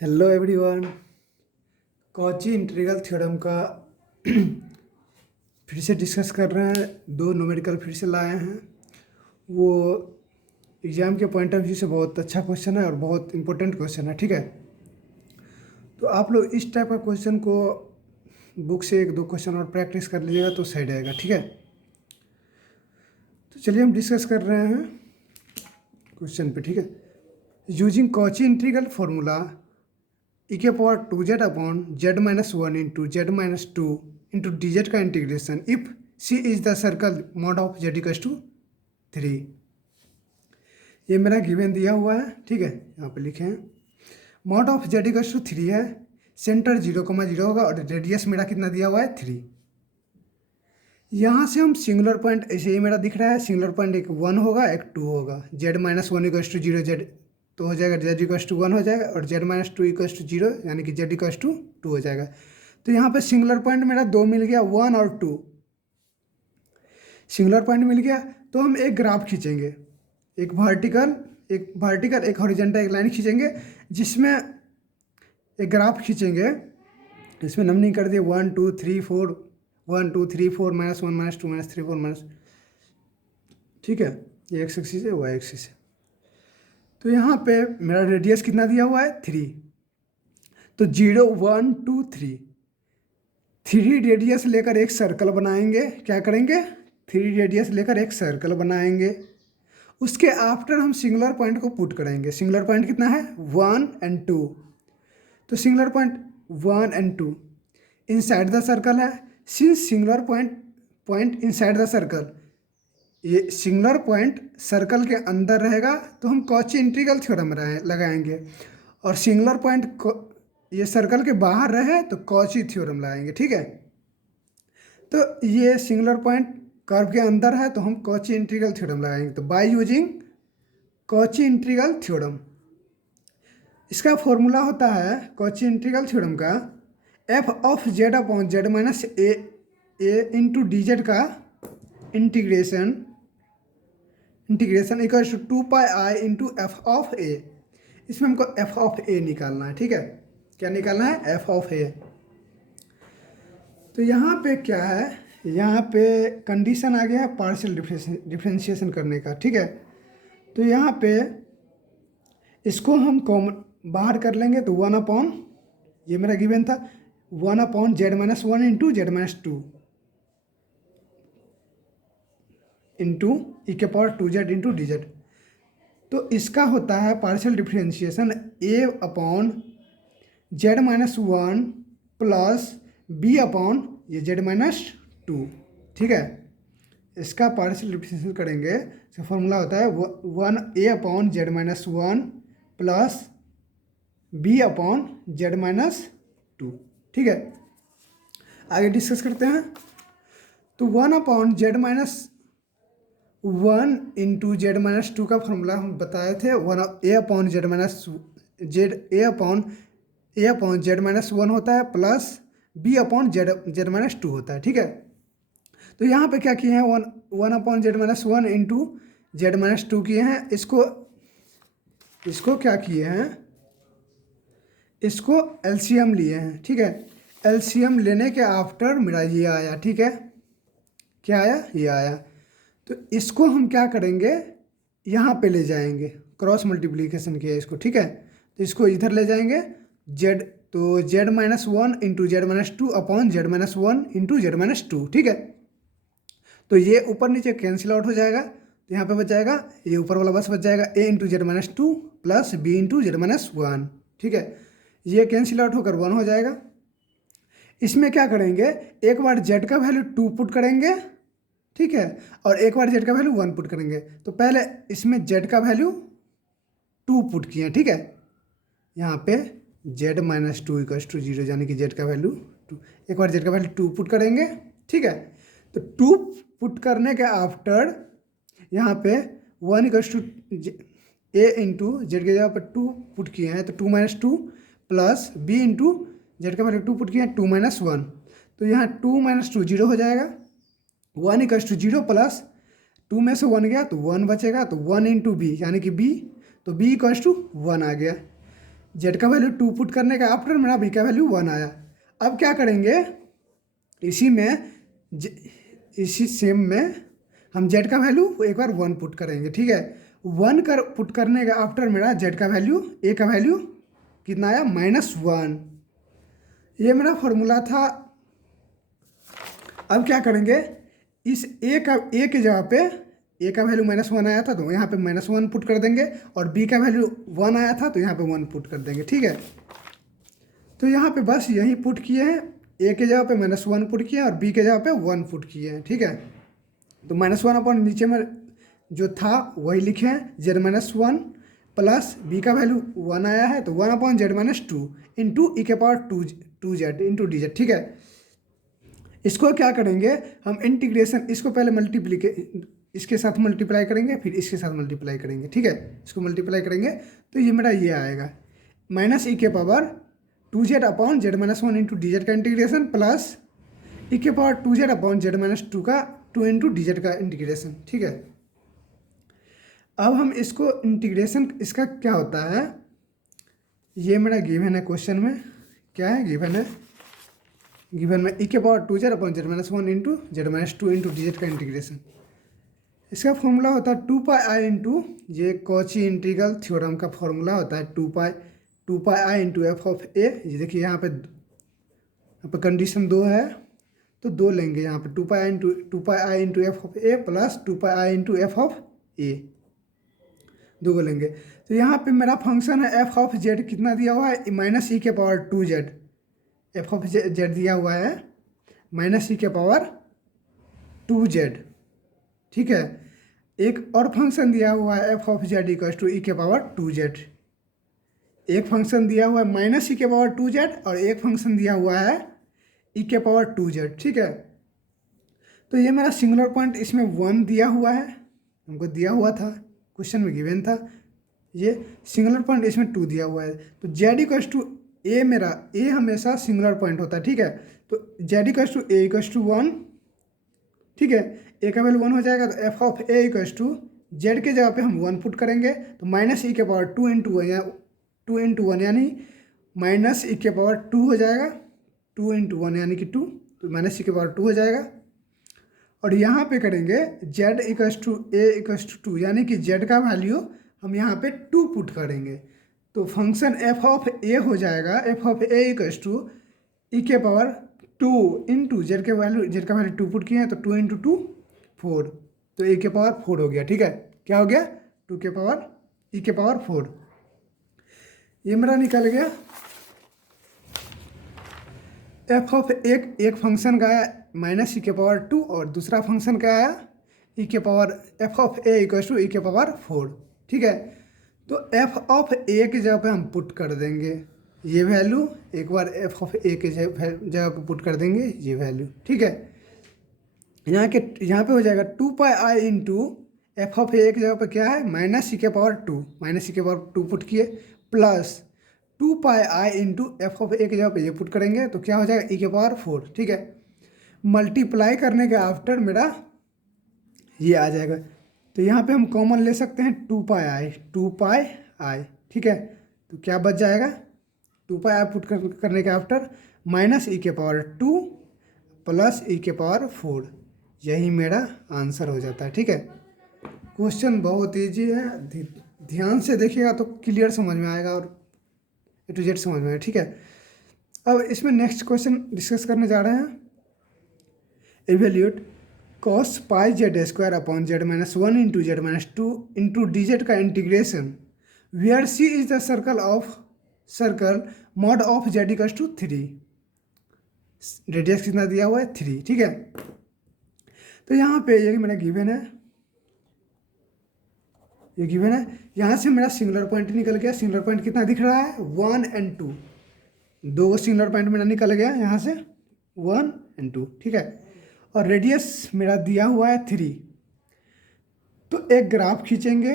Hello everyone. Cauchy integral theorem का फिर से डिस्कस कर रहे हैं। दो न्यूमेरिकल फिर से लाए हैं। वो एग्ज़ाम के पॉइंट ऑफ व्यू से बहुत अच्छा क्वेश्चन है और बहुत इंपॉर्टेंट क्वेश्चन है। ठीक है, तो आप लोग इस टाइप का क्वेश्चन को बुक से एक दो क्वेश्चन और प्रैक्टिस कर लीजिएगा तो सही रहेगा। ठीक है, तो चलिए हम डिस्कस कर रहे हैं क्वेश्चन पे। ठीक है, using Cauchy integral formula e के power 2z upon z-1 into z-2 into D Z का integration if C is the circle mod of z equals to 3। ये मेरा गिवन दिया हुआ है। ठीक है, यहाँ पे लिखे हैं mod of z equals to 3 है। सेंटर 0,0 होगा और रेडियस मेरा कितना दिया हुआ है 3। यहाँ से हम सिंगुलर पॉइंट, ऐसे ही मेरा दिख रहा है सिंगुलर पॉइंट, एक 1 होगा एक 2 होगा। z-1 इक्वल्स टू 0 z तो हो जाएगा z इक्वल्स टू 1 हो जाएगा और z-2 इक्वल्स टू 0 यानी कि z इक्वल्स टू 2 हो जाएगा। तो यहाँ पे सिंगुलर पॉइंट मेरा 2 मिल गया, 1 और 2 सिंगुलर पॉइंट मिल गया। तो हम एक ग्राफ खींचेंगे, एक वर्टिकल एक हॉरिजॉन्टल एक लाइन खींचेंगे, जिसमें एक ग्राफ खींचेंगे। इसमें नंबरिंग कर दिए 1 2 3 4 1 2 3 4 -1 -2 -3 4 माइनस। ठीक है, ये एक्स एक्सिस है, वाई एक्सिस है। तो यहाँ पे मेरा रेडियस कितना दिया हुआ है 3। तो 0 1 2 3 रेडियस लेकर एक सर्कल बनाएंगे। क्या करेंगे? 3 रेडियस लेकर एक सर्कल बनाएंगे। उसके आफ्टर हम सिंगुलर पॉइंट को पुट करेंगे। सिंगुलर पॉइंट कितना है 1 और 2। तो सिंगुलर पॉइंट 1 और 2 इनसाइड द सर्कल है। Since singular point inside the circle, ये सिंगुलर पॉइंट सर्कल के अंदर रहेगा तो हम कॉची इंटीग्रल थ्योरम लगाएंगे। और सिंगुलर पॉइंट ये सर्कल के बाहर रहे तो कॉची थ्योरम लगाएंगे। ठीक है, तो ये सिंगुलर पॉइंट कर्व के अंदर है तो हम कॉची इंटीग्रल थ्योरम लगाएंगे। तो by using Cauchy integral theorem, इसका फॉर्मूला होता है कॉची इंटीग्रल थ्योरम का F of Z upon Z minus A into D Z का integration equal to 2πi into F of A. इसमें हमको एफ ऑफ ए निकालना है। ठीक है, क्या निकालना है? एफ ऑफ ए। तो यहाँ पे क्या है, यहाँ पे कंडीशन आ गया है पार्शियल डिफरेंशिएशन करने का। ठीक है, तो यहाँ पे इसको हम कॉमन बाहर कर लेंगे तो 1 अपॉन, ये मेरा गिवन था 1 upon z-1 into z-2 into ई के power 2z into D Z. तो इसका होता है partial differentiation a upon z-1 plus b upon ये z-2। ठीक है, इसका पार्शियल डिफरेंशिएशन करेंगे तो फॉर्मूला होता है 1a upon z-1 plus b upon z-2। ठीक है, आगे डिस्कस करते हैं। तो 1 अपॉन z-1 इंटू z-2 का फॉर्मूला हम बताए थे। a अपॉन z-1 होता है प्लस b अपॉन z-2 होता है। ठीक है, तो यहाँ पे क्या किए हैं 1 अपॉन z-1 इंटू z-2 किए हैं। इसको क्या किए हैं, इसको एलसीएम लिए हैं। ठीक है, एलसीएम लेने के आफ्टर मेरा ये आया। ठीक है, क्या आया? ये आया। तो इसको हम क्या करेंगे, यहाँ पे ले जाएंगे, क्रॉस मल्टीप्लिकेशन किया इसको। ठीक है, तो इसको इधर ले जाएंगे तो z-1 into z-2 upon z-1 into z-2। ठीक है, तो ये ऊपर नीचे कैंसिल आउट हो जाएगा। तो यहाँ पे बच जाएगा, ये ऊपर वाला बस बच जाएगा a into z-2 plus b into z-1। ठीक है, ये कैंसिल आउट होकर 1 हो जाएगा। इसमें क्या करेंगे, एक बार z का वैल्यू 2 पुट करेंगे। ठीक है, और एक बार z का वैल्यू 1 पुट करेंगे। तो पहले इसमें z का वैल्यू 2 पुट किए। ठीक है, यहाँ पे z-2 इक्वल्स टू 0 यानी कि z का वैल्यू 2। एक बार z का वैल्यू 2 पुट करेंगे। ठीक है, तो 2 पुट करने के आफ्टर यहाँ पे 1 equals to a into z के जगह पर 2 पुट किए हैं तो 2 - 2 प्लस b इंटू जेड का वैल्यू 2 पुट किए हैं 2 - 1। तो यहाँ 2 - 2 0 हो जाएगा। 1 इक्वल्स टू 0 प्लस 2 में से 1 गया तो 1 बचेगा, तो 1 इंटू बी यानी कि b, तो b इक्वल्स टू 1 आ गया। जेड का वैल्यू 2 पुट करने के आफ्टर मेरा बी का वैल्यू 1 आया। अब क्या करेंगे, इसी सेम में हम जेड का वैल्यू एक बार 1 पुट करेंगे, ठीक है। 1 कर पुट करने के आफ्टर मेरा जेड का वैल्यू, ए का वैल्यू कितना आया, -1। ये मेरा फॉर्मूला था। अब क्या करेंगे, इस ए के जगह पे ए का वैल्यू -1 आया था तो यहाँ पे -1 पुट कर देंगे, और बी का वैल्यू 1 आया था तो यहाँ पे 1 पुट कर देंगे, ठीक है। तो यहाँ पे बस यही पुट किए हैं, ए के जगह पे -1 पुट किए और बी के जगह पे 1 पुट किए हैं, ठीक है। तो -1 अपन नीचे में जो था वही लिखे हैं, z-1 प्लस बी का वैल्यू 1 आया है तो 1/z-2 इंटू ई के पावर 2z इंटू dz, ठीक है। इसको क्या करेंगे हम, इंटीग्रेशन, इसको पहले इसके साथ मल्टीप्लाई करेंगे, फिर इसके साथ मल्टीप्लाई करेंगे, ठीक है। इसको मल्टीप्लाई करेंगे तो ये मेरा ये आएगा -e के पावर 2z/z-1 इंटू dz का इंटीग्रेशन प्लस e के पावर 2z/z-2 का 2 इंटू dz का इंटीग्रेशन, ठीक है। अब हम इसको इंटीग्रेशन, इसका क्या होता है, ये मेरा गिवन है क्वेश्चन में, क्या है गिवन है, गिवन में e के power 2z/z-1 into z-2 into dz का इंटीग्रेशन। इसका फॉर्मूला होता है 2πi इंटू, ये कॉची इंटीग्रल थ्योरम का फॉर्मूला होता है 2πi into F of a. ये देखिए यहाँ पे कंडीशन 2 है तो 2 लेंगे यहाँ पे, 2πi into F of A plus 2πi into F of A, 2 को लेंगे। तो यहाँ पे मेरा फंक्शन है एफ ऑफ जेड, कितना दिया हुआ है, -e के power 2z। F of Z दिया हुआ है -e के पावर 2z, ठीक है। एक और फंक्शन दिया हुआ है F of Z equal to E के पावर 2z। एक फंक्शन दिया हुआ है -e के पावर 2z और एक फंक्शन दिया हुआ है e के पावर 2z, ठीक है। तो ये मेरा सिंगुलर पॉइंट, इसमें 1 दिया हुआ है, हमको दिया हुआ था क्वेश्चन में गिवन था। ये सिंगुलर पॉइंट, इसमें 2 दिया हुआ है। तो z इक्वल टू ए, मेरा ए हमेशा सिंगुलर पॉइंट होता है, ठीक है। तो z equal to a equal to 1, ठीक है। ए का वैल्यू 1 हो जाएगा तो f of A equal to z के जगह पे हम 1 पुट करेंगे तो -e के पावर 2 इंटू 1 यानी -e के पावर 2 हो जाएगा, 2 इंटू 1 यानी कि 2, तो -e के पावर 2 हो जाएगा। और यहाँ पे करेंगे z equal to a equal to 2 यानी कि z का वैल्यू हम यहाँ पे 2 पुट करेंगे तो फंक्शन एफ ऑफ ए हो जाएगा, F of A equal to E के पावर 2 इंटू जेड का वैल्यू 2 पुट किए हैं तो 2 इंटू 2 4, तो ए के पावर 4 हो गया, ठीक है। क्या हो गया, 2 के पावर ई के पावर 4, ये मेरा निकल गया। एफ ऑफ एक फंक्शन का आया -e के पावर 2 और दूसरा फंक्शन का आया e के power F of A equal to E के पावर 4, ठीक है। तो एफ ऑफ ए की जगह पे हम पुट कर देंगे ये वैल्यू, एक बार एफ ऑफ ए के जगह पे पुट कर देंगे ये वैल्यू, ठीक है। यहाँ पे हो जाएगा 2πi into F of a की जगह पे क्या है, -e के पावर 2, -e के पावर 2 पुट किए plus 2πi into F of a की जगह पे ये पुट करेंगे तो क्या हो जाएगा, e के पावर 4, ठीक है। मल्टीप्लाई करने के आफ्टर मेरा ये आ जाएगा तो यहाँ पे हम कॉमन ले सकते हैं 2πi, ठीक है। तो क्या बच जाएगा, 2πi पुट करने के आफ्टर -e के पावर 2 प्लस e के पावर 4, यही मेरा आंसर हो जाता है, ठीक है। क्वेश्चन बहुत ईजी है, ध्यान से देखिएगा तो क्लियर समझ में आएगा और ए टू जेड समझ में आएगा, ठीक है। अब इसमें नेक्स्ट क्वेश्चन डिस्कस करने जा रहे हैं। Evaluate cos pi z² (z-1 into z-2 into dz का integration where c is the circle mod of z equal to 3, radius कितना दिया हुआ है 3, ठीक है। तो यहाँ पे ये मेरा गिवन है, ये गिवन है। यहाँ से मेरा सिंगुलर पॉइंट निकल गया, सिंगुलर पॉइंट कितना दिख रहा है 1 और 2, 2 सिंगुलर पॉइंट मेरा निकल गया यहाँ से 1 और 2, ठीक है। और रेडियस मेरा दिया हुआ है 3, तो एक ग्राफ खींचेंगे,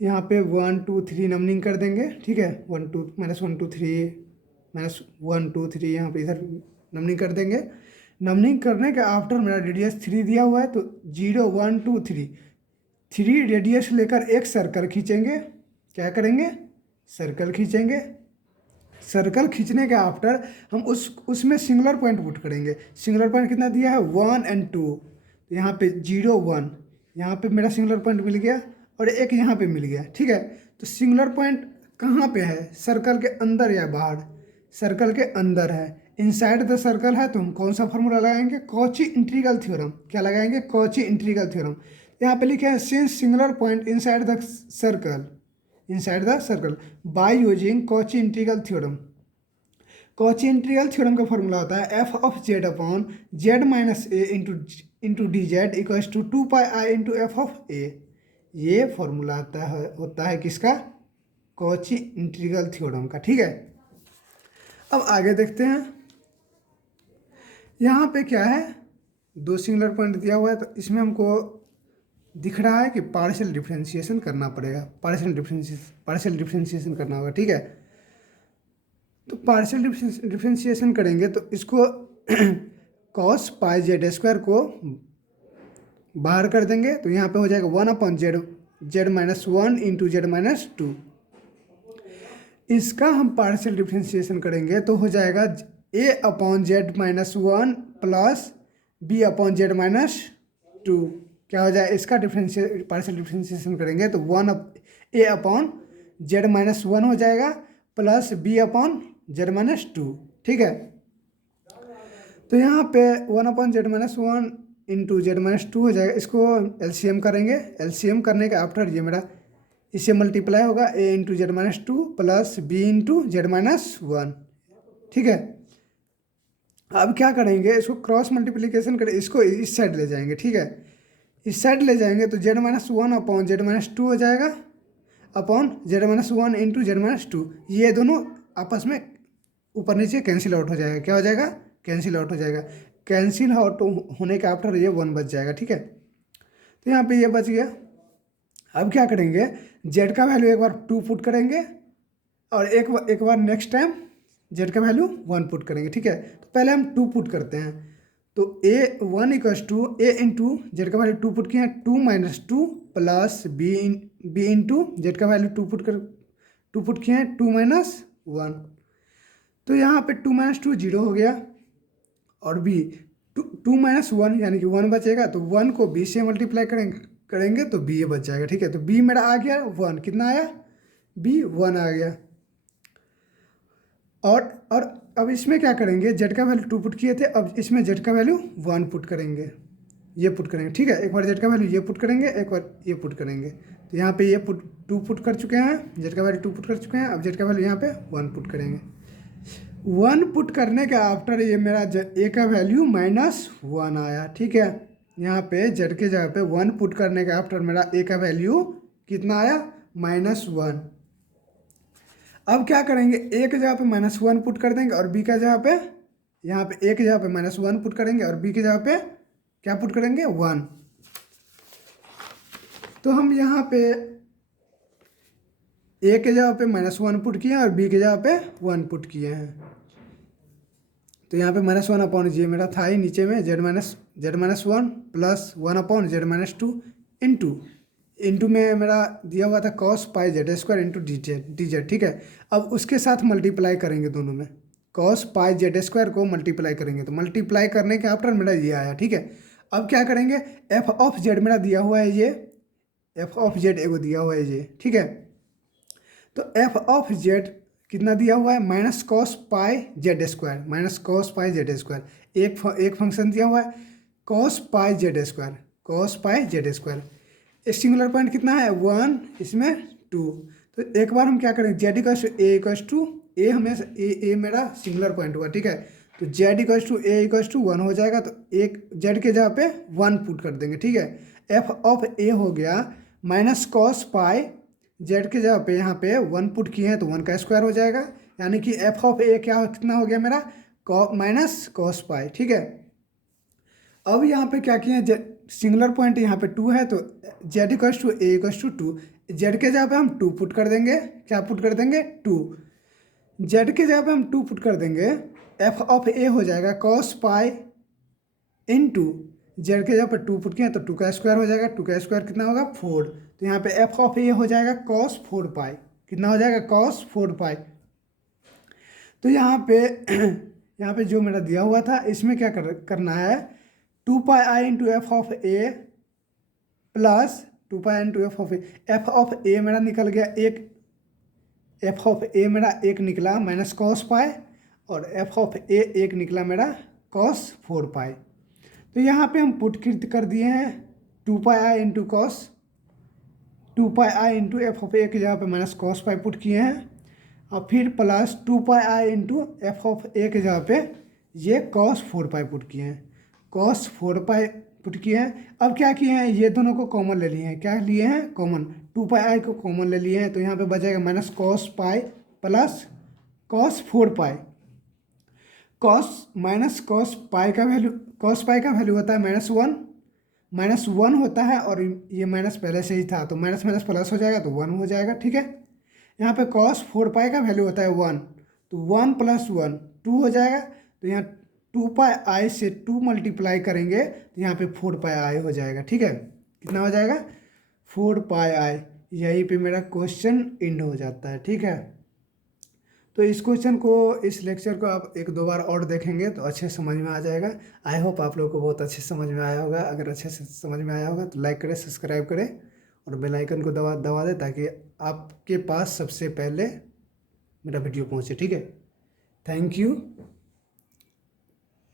यहाँ पे 1 2 3 नंबरिंग कर देंगे, ठीक है। 1 2 -1 2 3 -1 2 3 यहाँ पे इधर नंबरिंग कर देंगे। नंबरिंग करने के आफ्टर मेरा रेडियस 3 दिया हुआ है तो 0 1 2 3 रेडियस लेकर एक सर्कल खींचेंगे, क्या करेंगे सर्कल खींचेंगे। सर्कल खींचने के आफ्टर हम उसमें सिंगुलर पॉइंट पुट करेंगे। सिंगुलर पॉइंट कितना दिया है 1 और 2, तो यहाँ पे 0 1, यहाँ पे मेरा सिंगुलर पॉइंट मिल गया और एक यहाँ पे मिल गया। ठीक है, तो सिंगुलर पॉइंट कहाँ पे है, सर्कल के अंदर या बाहर? सर्कल के अंदर है, इनसाइड द सर्कल है। तो हम कौन सा फॉर्मूला लगाएंगे, कॉची इंटीग्रल थ्योरम। क्या लगाएंगे, कॉची इंटीग्रल थ्योरम। यहाँ पे लिखे हैं since singular point inside the circle, inside the circle by using Cauchy integral theorem. Cauchy integral theorem का फॉर्मूला होता है F of Z upon Z minus A into D z equals to 2πi into F of a. ये formula होता है किसका, Cauchy integral theorem का। ठीक है, अब आगे देखते हैं। यहाँ पे क्या है, दो सिंगुलर पॉइंट दिया हुआ है, तो इसमें हमको दिख रहा है कि पार्शियल डिफरेंशिएशन करना पड़ेगा, पार्शियल डिफरेंशिएशन करना होगा। ठीक है, तो पार्शियल डिफरेंशिएशन करेंगे तो इसको कॉस पाई जेड स्क्वायर को बाहर कर देंगे, तो यहाँ पे हो जाएगा 1/z Z minus 1 into Z minus 2। इसका हम पार्शियल डिफरेंशिएशन करेंगे तो हो जाएगा a/z minus 1 plus b/z minus 2। क्या हो जाए, इसका पार्शियल डिफरेंशिएशन करेंगे तो a/z माइनस 1 हो जाएगा प्लस b/z माइनस 2। ठीक है, तो यहाँ पे 1/z minus 1 into Z minus 2 हो जाएगा। इसको एलसीएम करेंगे, एलसीएम करने के आफ्टर ये मेरा इससे मल्टीप्लाई होगा a into Z minus 2 plus b into Z minus 1। ठीक है, अब क्या करेंगे, इसको क्रॉस मल्टीप्लिकेशन करें, इसको इस साइड ले जाएंगे। ठीक है, इस साइड ले जाएंगे तो Z minus 1 upon Z minus 2 हो जाएगा upon Z minus 1 into Z minus 2। ये दोनों आपस में ऊपर नीचे कैंसिल आउट हो जाएगा। क्या हो जाएगा, कैंसिल आउट हो जाएगा। कैंसिल आउट होने के आफ्टर ये 1 बच जाएगा। ठीक है, तो यहाँ पे ये बच गया। अब क्या करेंगे, जेड का वैल्यू एक बार 2 पुट करेंगे और एक बार नेक्स्ट टाइम जेड का वैल्यू 1 पुट करेंगे। ठीक है, तो पहले हम 2 पुट करते हैं, तो a1 equals to a into Z का वैल्यू 2 पुट किया है 2 minus 2 plus b into Z का वैल्यू 2 पुट किए हैं 2 माइनस 1। तो यहाँ पे 2 माइनस 2 0 हो गया और b 2 माइनस 1 यानी कि 1 बचेगा, तो 1 को b से मल्टीप्लाई करेंगे तो b बच जाएगा। ठीक है, तो b मेरा आ गया 1, कितना आया, b 1 आ गया। और अब इसमें क्या करेंगे, जेड का वैल्यू 2 पुट किए थे, अब इसमें जेड का वैल्यू 1 पुट करेंगे, ये पुट करेंगे। ठीक है, एक बार जेड का वैल्यू ये पुट करेंगे, एक बार ये पुट करेंगे, तो यहाँ पे ये 2 पुट कर चुके हैं, जेड का वैल्यू 2 पुट कर चुके हैं। अब जेड का वैल्यू यहाँ पे 1 पुट करेंगे। 1 पुट करने के आफ्टर ये मेरा ए का वैल्यू -1 आया। ठीक है, यहाँ पे जेड के जगह पे 1 पुट करने के आफ्टर मेरा ए का वैल्यू कितना आया, -1। अब क्या करेंगे, ए के जगह पे -1 पुट कर देंगे और बी का जगह पे, यहाँ पे ए के जगह पे -1 पुट करेंगे और बी के जगह पे क्या पुट करेंगे, 1। तो हम यहाँ पे ए के जगह पे -1 पुट किए हैं और बी के जगह पे 1 पुट किए हैं। तो यहाँ पे -1 अपॉन जे मेरा था ही नीचे में Z minus 1 plus 1 upon Z minus 2 into में मेरा दिया हुआ था cos pi Z square into D Z. ठीक है, अब उसके साथ मल्टीप्लाई करेंगे दोनों में, कॉस पाई जेड स्क्वायर को मल्टीप्लाई करेंगे, तो मल्टीप्लाई करने के आफ्टर मेरा ये आया। ठीक है, अब क्या करेंगे, एफ ऑफ जेड मेरा दिया हुआ है ये, एफ ऑफ जेड एगो दिया हुआ है ये। ठीक है, तो एफ ऑफ जेड कितना दिया हुआ है, minus cos pi Z square, minus cos pi Z square. एक फंक्शन दिया हुआ है cos pi Z square, cos pi Z square. Singular point कितना है 1, इसमें 2। तो एक बार हम क्या करेंगे, जेड इक्वल्स टू ए हमें ए मेरा सिंगुलर पॉइंट हुआ। ठीक है, तो जेड इक्वल्स टू 1 हो जाएगा, तो एक जेड के जगह पे 1 पुट कर देंगे। ठीक है, एफ ऑफ ए हो गया माइनस कॉस पाई, जेड के जगह पे यहाँ पे 1 पुट किए हैं तो 1 का स्क्वायर हो जाएगा, यानी कि एफ ऑफ ए कितना हो गया मेरा, माइनस कॉस पाई। ठीक है, अब यहाँ पे क्या किए हैं, सिंगुलर पॉइंट यहाँ पे 2 है, तो z equals to a equals to 2, z के जगह पे हम 2 पुट कर देंगे, क्या पुट कर देंगे 2, जेड के जगह पे हम 2 पुट कर देंगे, एफ ऑफ ए हो जाएगा कॉस पाई इंटू जेड के जगह पे 2 पुट किए तो 2 का स्क्वायर हो जाएगा, 2 का स्क्वायर कितना होगा 4, तो यहाँ पे एफ ऑफ ए हो जाएगा कॉस 4 पाई, कितना हो जाएगा कॉस 4 पाई। तो यहाँ पे यहाँ पे जो मेरा दिया हुआ था इसमें क्या करना है, 2 pi i into F of A plus 2 pi into F of a. F of a मेरा निकल गया एक, एफ ऑफ ए मेरा एक निकला माइनस कॉस पाई, और एफ ऑफ ए एक निकला मेरा कॉस 4 पाई। तो यहाँ पे हम पुट कर दिए हैं 2 pi i into cos, 2 pi i into F of a की जगह पे माइनस कॉस पाई पुट किए हैं, और फिर plus 2 pi i into F of a की जगह पे ये कॉस 4 पाई पुट किए हैं, कॉस 4 पाई पुट किए हैं। अब क्या किए हैं, ये दोनों को कॉमन ले लिए हैं। क्या लिए हैं, कॉमन, 2 पाई आई को कॉमन ले लिए हैं, तो यहाँ पे बचेगा minus cos pi plus cos 4 पाई। कॉस माइनस कॉस पाई का वैल्यू, कॉस पाई का वैल्यू होता है -1, -1 होता है, और ये माइनस पहले से ही था तो माइनस माइनस प्लस हो जाएगा तो 1 हो जाएगा, ठीक है। यहाँ पे कॉस 4 पाई का वैल्यू होता है 1, तो 1 + 1 2 हो जाएगा। तो यहाँ 2 पाई आई से 2 मल्टीप्लाई करेंगे तो यहाँ पे 4 पाई आई हो जाएगा, ठीक है। कितना हो जाएगा, 4 पाई आई। यहीं पे मेरा क्वेश्चन एंड हो जाता है, ठीक है। तो इस क्वेश्चन को, इस लेक्चर को आप 1-2 बार और देखेंगे तो अच्छे समझ में आ जाएगा। आई होप आप लोगों को बहुत अच्छे समझ में आया होगा। अगर अच्छे से समझ में आया होगा तो लाइक करें, सब्सक्राइब करें और बेल आइकन को दबा दें, ताकि आपके पास सबसे पहले मेरा वीडियो पहुंचे, ठीक है। Thank you.